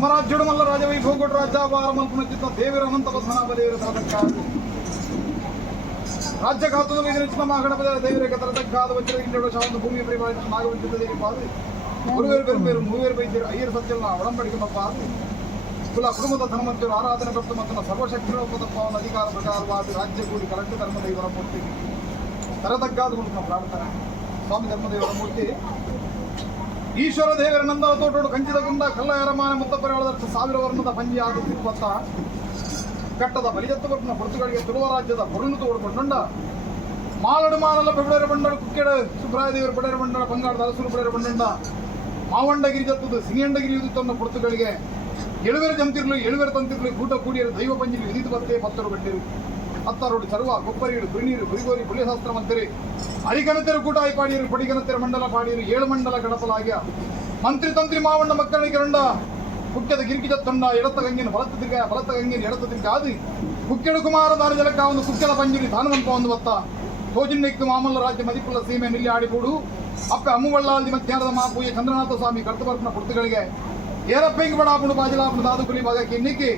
ನಮ್ಮ ರಾಜ್ಯಡು ಮಲ್ಲ ರಾಜವೈಭೋಗಟ್ಟು ರಾಜ್ಯಭಾರ ಮಲ್ಪುನಚಿತ್ತ ದೇವರ ಅನಂತ ಪದ್ಮನಾಭ ದೇವರ ತರತಕ್ಕಾದ ರಾಜ್ಯ ಖಾತದ ವೈದ್ಯಚಿತ್ತ ಮಹಾಗಣಪತಿ ದೇವರಿಗೆ ತರತಕ್ಕಾದ ವಜ್ರಗಿಂಡ ಶಾವಂತ ಭೂಮಿ ಪರಿಪಾಲಿತ ನಾಗವಂಚಿತ ದೇವಿ ಪಾದು ಗುರುವೇರು ಬೆರುಬೇರು ಮೂವೇರು ವೈದ್ಯರು ಅಯ್ಯರು ಸತ್ಯಲ್ಲ ಒಡಂಬಡಿಕೆ ಪಾದು ಕುಲ ಕುಟುಂಬದ ಧರ್ಮಜ್ಞರು ಆರಾಧನೆ ಕರ್ತ ಮತ್ತು ಸರ್ವಶಕ್ತಿಗಳ ಪದಪ್ಪವನ್ನು ಅಧಿಕಾರ ಪ್ರಕಾರವಾದ ರಾಜ್ಯ ಕೂಡಿ ಕರೆಕ್ಟ್ ಧರ್ಮದೇವರ ಮೂರ್ತಿ ತರತಕ್ಕಾದ ಮೂಲಕ ಪ್ರಾರ್ಥನೆ ಸ್ವಾಮಿ ಧರ್ಮದೇವರ ಮೂರ್ತಿ ಈಶ್ವರ ದೇವರ ನಂದ ತೋಟೋಡು ಕಂಚಿದ ಗುಂಡ ಕಲ್ಲ ಎರಮಾನೆ ಮುತ್ತಪರಿವಾಳದಷ್ಟು ಸಾವಿರ ವರ್ಣದ ಪಂಜಿ ಆದ ತಿರುಪತ್ತ ಕಟ್ಟದ ಬಲಿಯತ್ತವರ್ನ ಪೊರ್ತುಗಳಿಗೆ ತುಳುವ ರಾಜ್ಯದ ಪೊರುನು ತೋಡ್ಕೊಂಡ ಮಾಲಡು ಮಾಲಲ್ಲ ಬೆಬಡೇರ ಬಂಡಳ ಕುಕ್ಕೆಡ ಸುಬ್ರಾಯ ದೇವರ ಬಡೇರ ಬಂಡಳ ಬಂಗಾಳದ ಅರಸರು ಬಡೇರ ಬಂಡಂಡ ಮಾವಂಡಗಿರಿ ಜತ್ತದು ಸಿಂಗಂಡಗಿರಿ ಯುದುತ್ತನ್ನ ಪೊರ್ತುಗಳಿಗೆ ಎಳುವೆರ ಜಂತಿರ್ಲು ಎಳುವೆರ ತಂತಿರ್ಲು ಕೂಟ ಕೂಡಿಯರು ದೈವ ಪಂಜಿಲಿ ವಿಧಿತು ಬತ್ತೆ ಪತ್ತರು ಗಂಟೆರು ಹತ್ತಾರೋಡು ಚರ್ವ ಕೊಪ್ಪರಿಗಳು ಕುರಿನೀರು ಕುರಿಗೋರಿ ಪುಣ್ಯಶಾಸ್ತ್ರ ಮಂತ್ರಿ ಅರಿಗಣತೆರು ಕೂಟಾಯಿ ಪಾಡಿಯರು ಪಡಿಗಣತೆರ ಮಂಡಲ ಪಾಡಿಯರು 7 ಮಂಡಲ ಗಡಪಲಾಗ್ಯ ಮಂತ್ರಿ ತಂತ್ರಿ ಮಾವಂಡ ಮಕ್ಕಳಿಗೆ ರಂಡ ಕುಕ್ಕೆದ ಗಿರಿಕಿ ಜತ್ತೊಂಡ ಎಡತ ಗಂಗಿನ ಬಲತ ಗಂಗಿನ ಎಡತ ತಿರ್ಗ ಆದಿ ಕುಕ್ಕೆಡು ಕುಮಾರ ದಾನ ಜಲಕ ಒಂದು ಕುಕ್ಕೆದ ಪಂಜಿರಿ ತಾನವಂತ ಒಂದು ಬತ್ತ ತೋಜಿನ್ನೆಕ್ಕು ಮಾಮಲ್ಲ ರಾಜ್ಯ ಮದಿಪುಲ್ಲ ಸೀಮೆ ನಿಲ್ಲಿ ಆಡಿಗೂಡು ಅಪ್ಪ ಅಮ್ಮುವಳ್ಳಾಲ್ದಿ ಮಧ್ಯಾಹ್ನದ ಮಾಪೂಯ ಚಂದ್ರನಾಥ ಸ್ವಾಮಿ ಕರ್ತಬರ್ಪನ ಪುರ್ತಗಳಿಗೆ ಏರಪ್ಪೆಂಗಿ ಬಡಾಪುಡು ಬಾಜಲಾಪುಡು ದಾದುಕುಲಿ ಭಾಗಕ್ಕೆ ಎನ್ನಿಕ್ಕೆ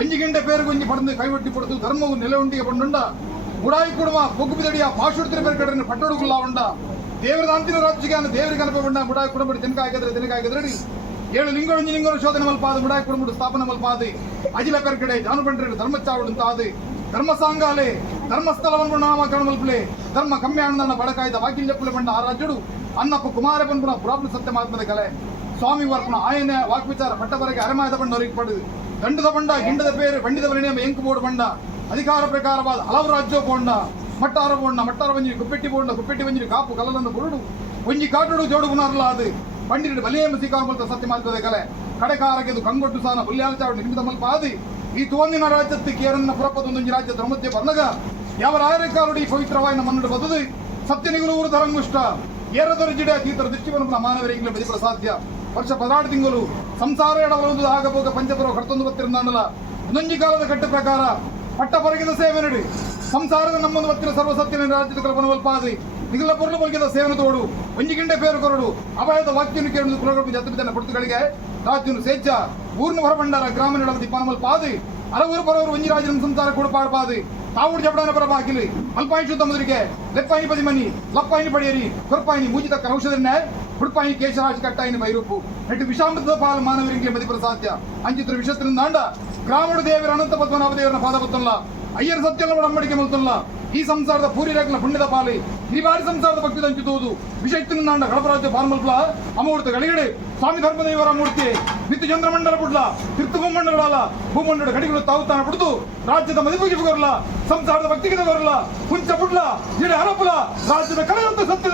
ಒಂಜಿಗೆಂಡೆ ಪೇರು ಗೊಂಜಿ ಪಡೆದು ಕೈವಟ್ಟಿ ಪಡೆದು ಧರ್ಮವು ನೆಲೆಯುಂಟಿಗೆ ಪಂಡುಂಡ ಗುಡಾಯಿ ಕುಡುಮ ಬೊಗ್ಗು ಬಿದಡಿಯ ಪಾಶುಡ್ತಿರ ಬೇರೆ ಕಡೆ ಪಟ್ಟಡುಗುಲ್ಲ ಉಂಡ ದೇವರದ ಅಂತಿನ ರಾಜ್ಯಕ್ಕೆ ದೇವರಿಗೆ ಅನುಪಗೊಂಡ ಗುಡಾಯಿ ಕುಡುಂಬಡಿ ದಿನಕಾಯ್ಗದ್ರಡಿ 7 ಲಿಂಗರು ಶೋಧನೆ ಮಲ್ಪಾದ ಗುಡಾಯಿ ಕುಡುಂಬಡು ಸ್ಥಾಪನೆ ಮಲ್ಪಾದಿ ಅಜಿಲ ಪೆರ್ಕಡೆ ಜಾನುಬಂಡ್ರೆ ಧರ್ಮಚಾವುಡುಂತಾದಿ ಧರ್ಮ ಸಾಂಗಾಲೆ ಧರ್ಮಸ್ಥಳವನ್ನು ನಾಮಕರಣ ಮಲ್ಪಲೆ ಧರ್ಮ ಕಮ್ಯಾಣನ ಬಡಕಾಯ್ದ ವಾಕಿಲ್ಯಪ್ಪಲೆ ಬಂಡ ಆ ರಾಜ್ಯಡು ಅನ್ನಪ್ಪ ಕುಮಾರ ಪನ್ಪುನ ಪುರಾಪುರ ಸತ್ಯಮಾತ್ಮದ ಕಲೆ ಸ್ವಾಮಿ ವರ್ಪನ ಆಯನ ವಾಕ್ವಿಚಾರ ಪಟ್ಟವರೆಗೆ ಅರಮಾಯದ ಬಂಡ ಅವರಿಗೆ ಪಡೆದು ದಂಡದ ಬಂಡ ಗಿಂಡದ ಪೇರು ಬಂಡಿದ ಪರಿಣಾಮ ಎಂಕು ಬೋರ್ಡ್ ಬಂಡ ಅಧಿಕಾರ ಪ್ರಕಾರವಾದ ಹಲವು ರಾಜ್ಯ ಬೋಂಡ ಮಟ್ಟಾರ ಬಂಜಿರಿ ಕುಪ್ಪೆಟ್ಟಿ ಬಂಜಿರಿ ಕಾಪು ಕಲ್ಲನ್ನು ಬುರುಡು ಒಂಜಿ ಕಾಟುಡು ಜೋಡು ಗುಣಾರಲ್ಲ ಅದು ಬಂಡಿರಿ ಬಲಿಯೆಂಬ ಸಿಕಾಮಲ್ತ ಸತ್ಯ ಮಾತುತ್ತದೆ ಕಲೆ ಕಡೆಕಾರಗೆದು ಕಂಗೊಟ್ಟು ಸಾನ ಬುಲ್ಯಾಲಚಾವಡಿ ನಿರ್ಮಿತ ಮಲ್ಪ ಆದಿ ಈ ತೋಂದಿನ ರಾಜ್ಯಕ್ಕೆ ಕೇರನ್ನ ಪುರಪದೊಂದು ರಾಜ್ಯ ಧರ್ಮದ್ಯ ಬರ್ನಗ ಯಾವ ರಾಯರಕಾರುಡಿ ಪವಿತ್ರವಾಯಿನ ಮನ್ನಡು ಬದುದು ಸತ್ಯ ನಿಗುಲು ಊರು ಧರಂಗುಷ್ಟ ಏರದೊರ ಜಿಡೆ ತೀರ್ಥರ ದೃಷ್ಟಿವನ್ನು ಮಾನವರಿಗೆ ಬದಿಪರ ಸಾಧ್ಯ ವರ್ಷ 16 ತಿಂಗಳು ಸಂಸಾರ ಎಡವಲೊಂದು ಆಗಬೋಗ ಪಂಚಪುರ ಕರ್ತೊಂದು ಬತ್ತಿರಂದಾಂಡಲ ಒಂದೊಂಜಿ ಕಾಲದ ಕಟ್ಟ ಪ್ರಕಾರ ಪಟ್ಟ ಪರಗಿದ ಸೇವೆ ನಡಿ ಸಂಸಾರದ ನಮ್ಮೊಂದು ಬತ್ತಿರ ಸರ್ವಸತ್ಯನ ರಾಜ್ಯದ ಕಲ್ಪನೆ ವಲ್ಪಾದಿ ನಿಗಲ ಪೊರ್ಲು ಮಲ್ಗಿದ ಸೇವನ ತೋಡು ಒಂಜಿಗಿಂಡೆ ಪೇರು ಕೊರಡು ಅಪಾಯದ ವಾಕ್ಯನು ಕೇಳುವುದು ಕುಲಗಳು ಜತ್ತಬಿದ್ದನ ಪುರ್ತಗಳಿಗೆ ರಾಜ್ಯನು ಸೇಜ್ಜ ಊರ್ನ ಹೊರಬಂಡಾರ ಗ್ರಾಮ ನಡವದಿ ಪನಮಲ್ಪಾದಿ ಹಲವರು ಬರೋರು ಒಂಜಿ ರಾಜ್ಯನ ಸಂಸಾರ ಕೊಡುಪಾಡ್ಪಾದಿ ತಾವುಡು ಜಬಡಾನ ಬರಬಾಕಿಲಿ ಅಲ್ಪಾಯಿ ಶುದ್ಧ ಮುದುರಿಗೆ ಲೆಪ್ಪಾಯಿನಿ ಪದಿ ಮನಿ ಲಪ್ಪಾಯಿನಿ ಪಡೆಯರಿ ಕೊರಪಾಯಿನಿ ಮೂಜಿತಕ್ಕ ಔಷಧನ್ನೇ ಹುಡುಪಾಯಿ ಕೇಶರಾಶಿ ಕಟ್ಟಾಯಿನಿ ಬೈರೂಪು ನೆಟ್ಟು ವಿಷಾಮೃತದ ಪಾಲು ಮಾನವರಿಗೆ ಮದಿಪುರ ಸಾಧ್ಯ ಅಂಚಿತ್ರ ವಿಷತ್ರಿಂದಾಂಡ ಗ್ರಾಮಡು ದೇವರ ಅನಂತ ಪದ್ಮನಾಭ ದೇವರನ ಪಾದ ಬತ್ತಲ್ಲ ಅಯ್ಯರ ಸತ್ಯಲ್ಲ ಒಡಂಬಡಿಕೆ ಮಲ್ತಲ್ಲ ಈ ಸಂಸಾರದ ಪೂರಿರೇಖಲ ಪುಣ್ಯದ ಪಾಲಿ ಹಿರಿಬಾರಿ ಸಂಸಾರದ ಭಕ್ತಿ ಹಂಚುವುದು ವಿಷಯತ್ತಿನಾಂಡ ಗಡಪರಾಜ್ಯ ಪಾಲ್ಮಲ್ಪಲ ಅಮೂರ್ತ ಗಳಿಗಡೆ ಸ್ವಾಮಿ ಧರ್ಮದೇವರ ಮೂರ್ತಿ ಮಿತ್ತು ಚಂದ್ರಮಂಡಲ ಪುಡ್ಲ ತೀರ್ಥ ಭೂಮಂಡಲ ಭೂಮಂಡಲ ಗಡಿಗಳು ತಾವುತಾನ ಪುಡ್ದು ರಾಜ್ಯದ ಮದಿಪುಗಿ ಬರಲ್ಲ ಸಂಸಾರದ ಭಕ್ತಿಗೆ ಬರಲ್ಲ ಕುಂಚ ಪುಡ್ಲ ಜಿಡೆ ಹರಪುಲ ರಾಜ್ಯದ ಕಳೆದಂತ ಸತ್ಯ